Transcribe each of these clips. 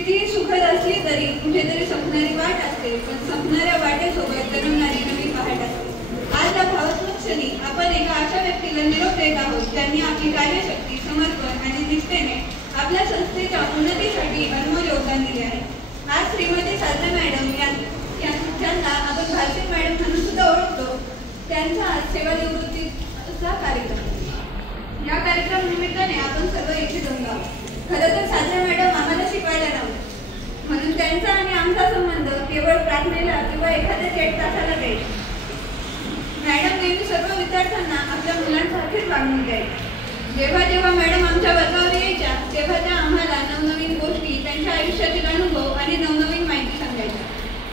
कितीही सुखद असली तरी कुठेतरी संपणारी वाट असते, पण संपणाऱ्या वाटेसोबत जन्मणारी नवी पहाट असते. आज या भावस्फोट क्षणी आपण एका अशा व्यक्तीला निरोप देत आहोत ज्यांनी आपली कार्यशक्ती, समर्पण आणि निष्ठेने आपल्या संस्थेच्या उन्नतीसाठी अनमोल योगदान दिले आहे. आज श्रीमती साधना मॅडम ज्यांना आपण भारती मॅडम म्हणून सुद्धा ओळखतो, त्यांचा आज सेवानिवृत्तीचा कार्यक्रम. या कार्यक्रम निमित्ताने आपण सर्व इथे जमलो आहोत. खरं तर साधना मॅडम आम्हाला शिकवायला नव्हतं, म्हणून त्यांचा आणि आमचा संबंध केवळ प्रार्थनेला किंवा एखाद्या 8 तासाला द्यायचा. मॅडम नेहमी सर्व विद्यार्थ्यांना आपल्या मुलांसारखीच वागणूक द्यायची. जेव्हा जेव्हा मॅडम आमच्या वर्गावर यायच्या तेव्हा त्या आम्हाला नवनवीन गोष्टी, त्यांच्या आयुष्यातील अनुभव आणि नवनवीन माहिती सांगायच्या.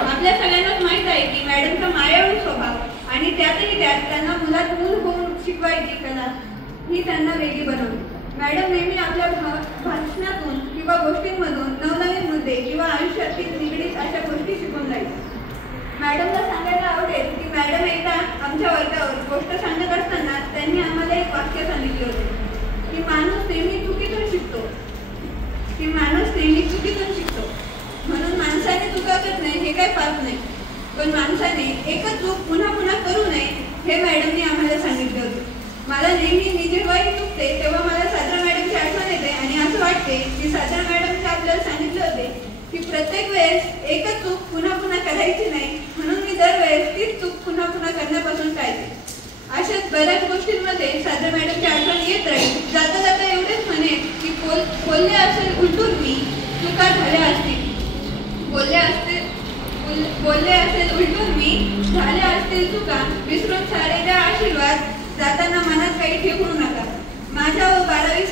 आपल्या सगळ्यांनाच माहीत आहे की मॅडमचा मायाळू स्वभाव आणि त्यातही त्यात त्यांना मुलात मूल होऊन शिकवायची कला ही त्यांना वेगळी बनवली. मॅडम नेहमी आपल्या भाषणातून किंवा गोष्टींमधून नवनवीन मुद्दे किंवा आयुष्यातील निगडीत अशा गोष्टी शिकून जायच्या. मॅडमला सांगायला आवडेल की मॅडम एकदा आमच्या वर्गावर गोष्ट सांगत असताना त्यांनी आम्हाला एक वाक्य सांगितले होते की माणूस नेहमी चुकीतून शिकतो. म्हणून माणसाने चुका करत नाही हे काय पाप नाही, पण माणसाने एकच चूक पुन्हा पुन्हा करू नये हे मॅडमने आम्हाला सांगितले होते. मला नेहमी मी जेव्हाही चुकते तेव्हा मला साधना मॅडमची आठवण येते आणि असं वाटते की साधना मॅडमने आपल्याला सांगितले होते की प्रत्येक वेळेस एकच चूक पुन्हा पुन्हा करायची नाही, म्हणून मी दरवेळेस तीच चूक पुन्हा पुन्हा करण्यापासून टाळते. अशाच बऱ्याच गोष्टींमध्ये साधना मॅडमची आठवण येत राहील. जाता जाता एवढेच म्हणेन की बोलले असेल उलटून मी, चुका झाल्या असतील. बोलले असेल उलटून मी, झाल्या असतील चुका, विसरून सारे द्या आशीर्वाद, जाताना मनात काही ठेवू नका. माझ्या व 12वी